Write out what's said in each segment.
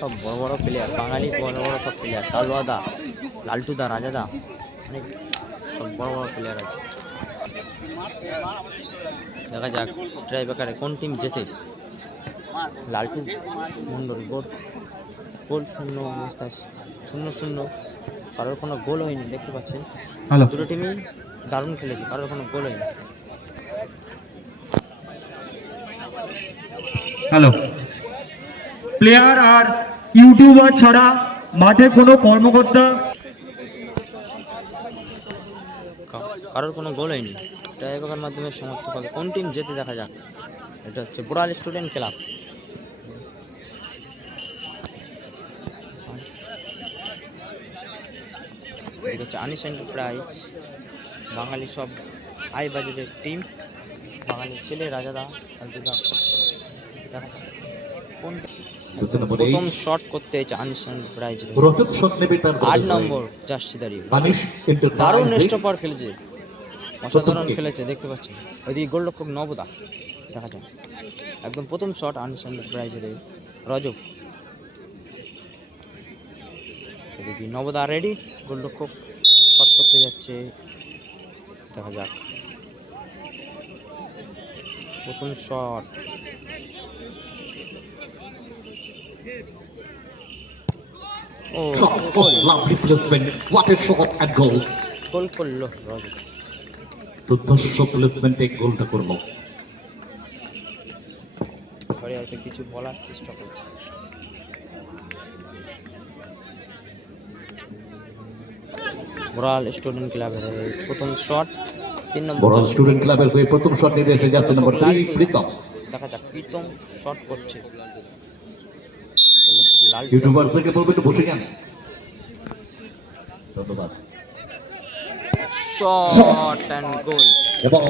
সব বড় বড় প্লেয়ার বাঙালি বড় বড় সব প্লেয়ার কালুয়াদা লালটুদা রাজাদা অনেক সব বড় বড় প্লেয়ার আছে। দেখা যাক ট্রাইবেকারে কোন টিম জেতে? লালটু মন্ডল গোল গোল শূন্য আছে। শূন্য শূন্য কারোর কোনো গোল হয়নি দেখতে পাচ্ছেন। দুটো টিমই দারুণ খেলেছে কারোর কোনো গোল হয়নি। হ্যালো প্লেয়ার আর ইউটিউবার ছাড়া মাঠে কোনো কর্মকর্তা কারোর কোনো গোল হয়নি। ট্রাইবেকার মাধ্যমে সমর্থক হবে। কোন টিম যেতে দেখা যাক? এটা হচ্ছে বোড়াল স্টুডেন্ট ক্লাব হচ্ছে আনিস এন্টারপ্রাইজ বাঙালি সব আই বাজারের টিম বাঙালি ছেলে, রাজাদা দেখা যাক। কোন প্রথম শট করতে হয়েছে আনিস এন্টারপ্রাইজ রজত শট নেবে তার আট নম্বর জার্সি দাঁড়িয়ে। দারুণ স্টপার খেলেছে। অসাধারণ খেলেছে দেখতে পাচ্ছেন। ওইদিকে গোলরক্ষক নবদা দেখা যাক। একদম প্রথম শট আনসান্ড প্রাইজে দেবে রজব। এদিকে নবদা রেডি গোলরক্ষক শট করতে যাচ্ছে। দেখা যাক। প্রথম shot oh, lovely placement. What a shot and goal. Goal করল দুর্ধর্ষ প্লেসমেন্টে গোলটা করল। ঘরে হয়তো কিছু বলার চেষ্টা করছে। মোরাল স্টুডেন্ট ক্লাবের প্রথম শট তিন নম্বর স্টুডেন্ট ক্লাবের হয়ে প্রথম শট নিয়ে দেখে যাচ্ছে নম্বর থ্রি প্রীতম। দেখা যাক প্রীতম শট করছে। লাল ইউটিউবার থেকে বলবে একটু বসে যান ধন্যবাদ। Shot and goal. এবং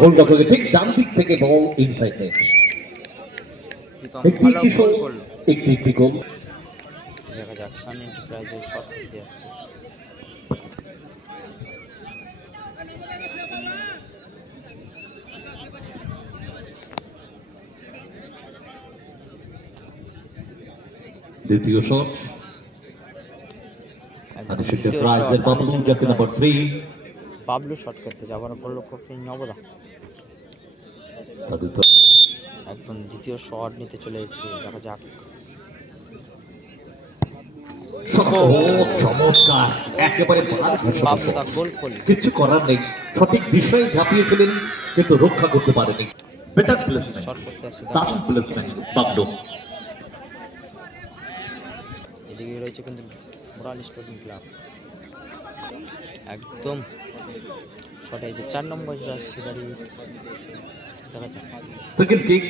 গোলটা করে ঠিক ডান দিক থেকে বল ইনসাইড নেট একটি ভালো একটি গোল একটি একটি গোল। দেখা যাক সান প্রাইজের শট দিয়ে আসছে। দ্বিতীয় শট। আর সেটা প্রাইজের Bablu number three. Bablu shot করতে যাবার নবদা একদম দ্বিতীয় শট নিতে চলে এসেছে দেখা যাক। চমৎকার একেবারে কিচ্ছু করার নেই সঠিক দিশায় ঝাঁপিয়েছিলেন কিন্তু রক্ষা করতে পারেনি। বেটার প্লেসমেন্ট দারুণ প্লেসমেন্ট বাবলু এদিকে রয়েছে কিন্তু মোরাল স্পোর্টিং ক্লাব। একদম শটে যে চার নম্বর দাঁড়িয়ে দেখা যাক সেকেন্ড কিক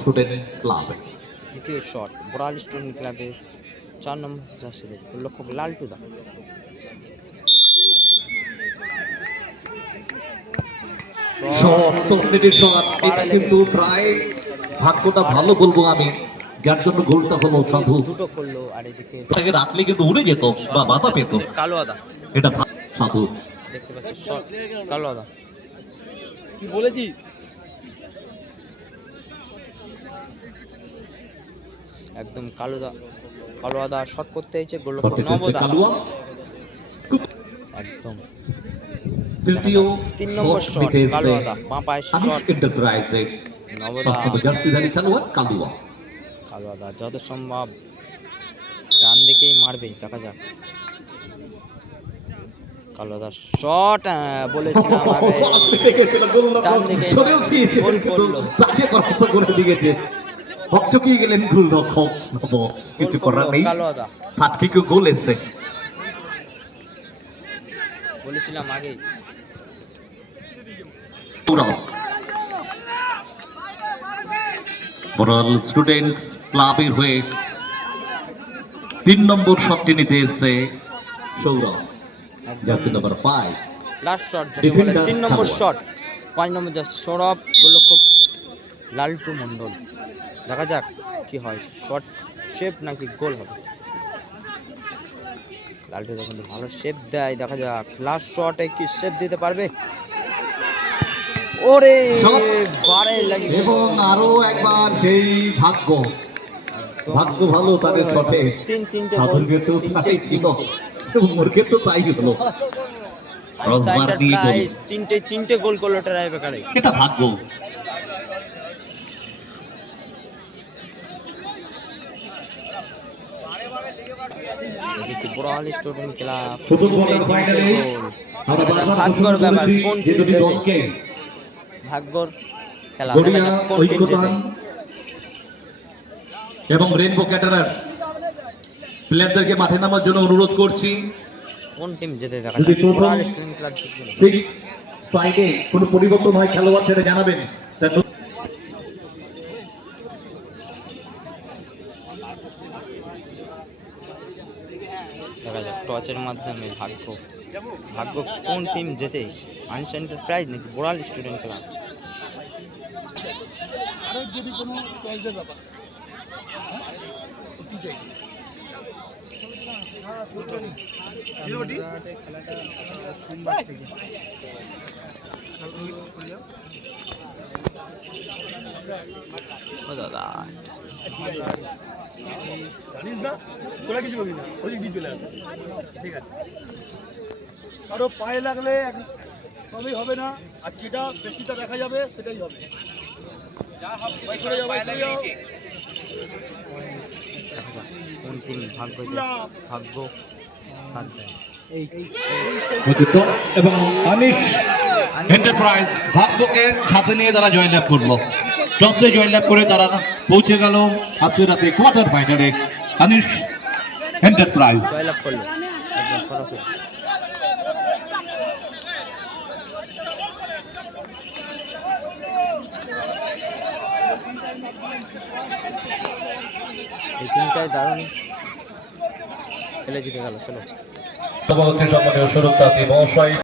স্টুডেন্ট ক্লাব দ্বিতীয় শট মোরাল স্টুডেন্ট ক্লাবের চার নম্বর দেয় লক্ষ্য শট তকনিটির শট কিন্তু প্রায় ভাগ্যটা ভালো বলব আমি। যার জন্য গোলটা হলো সাধু। দুটো করল আর এদিকে তাকে রাখলে কিন্তু উড়ে যেত বা বাধা পেত। কালো আদা এটা সাধু। দেখতে পাচ্ছি কালো আদা কি বলেছিস? একদম কালোদা কালো আদা শট করতে হয়েছে গোল নবদা। একদম। তৃতীয় তিন নম্বর শট কালো আদা বাঁ পায়ের শট। এন্টারপ্রাইজে নবদা। সপ্তম জার্সিধারী খেলোয়াড় কালুয়া। কালো আদা যত সম্ভব ডান দিকেই মারবে দেখা যাক। কালো আদা শট বলেছিলাম আগে। ডান দিকে গোল করল। তাকে পরাস্ত করে দিয়েছে। হকচকিয়ে গেলেন গোল রক্ষক নব কিছু করার নেই। কালো আদা। ফাটকিকে গোল এসছে। বলেছিলাম আগে। মোরাল স্টুডেন্টস ক্লাবের হয়ে তিন নম্বর শটটি নিতে এসছে Sourav. Jersey number five last shot তিন নম্বর শট পাঁচ নম্বর যাচ্ছে সৌরভ গোলরক্ষক লালটু মণ্ডল। দেখা যাক কি হয়। শট শেপ নাকি গোল হবে? লালটু যখন ভালো শেপ দেয় দেখা যাক। লাস্ট শটে কি শেপ দিতে পারবে? ওরে. বারে লাগে। এবং আরও একবার সেই ভাগ্য। ভাগ্য ভালো তাদের শটে ক্ষেত্রেও তিনটে তাই ছিল। ক্ষেত্রেও তাই হলো। তিনটে তিনটে গোল করল ট্রাই বেকারে এটা ভাগ্য। স্টুডেন্ট ক্লাব ভাগ্যর ব্যাপার কোন ভাগ্যর খেলা। কোন এবং রেনবো ক্যাটারার্স প্লেয়ারদেরকে মাঠে নামার জন্য অনুরোধ করছি। কোন টিম জেতে দেখা যদি প্রথম-। সিক্স সাইডে কোনো পরিবর্তন হয় খেলোয়াড় সেটা জানাবেন। তার দেখা যাক টচের মাধ্যমে ভাগ্য। ভাগ্য কোন টিম জেতে আনস এন্টারপ্রাইজ নাকি বড়াল স্টুডেন্ট ক্লাব আরও যদি কোনো চয়েসের ব্যাপার। দাদা কিছু ওই ঠিক আছে কারও পায়ে লাগলে তবেই হবে না, আর যেটা বেশিটা দেখা যাবে সেটাই হবে। বাইক করে দেয় এবং এন্টারপ্রাইজ ভাগ্যকে সাথে নিয়ে তারা জয়লাভ করল টপে জয়লাভ করে তারা পৌঁছে গেল আজকে রাতে কোয়ার্টার ফাইনালে আনিস এন্টারপ্রাইজ জয়লাভ করল টিমটাই দারুণ। খেলে জিতে গেল চলো। সম্মানীয় মহাশয়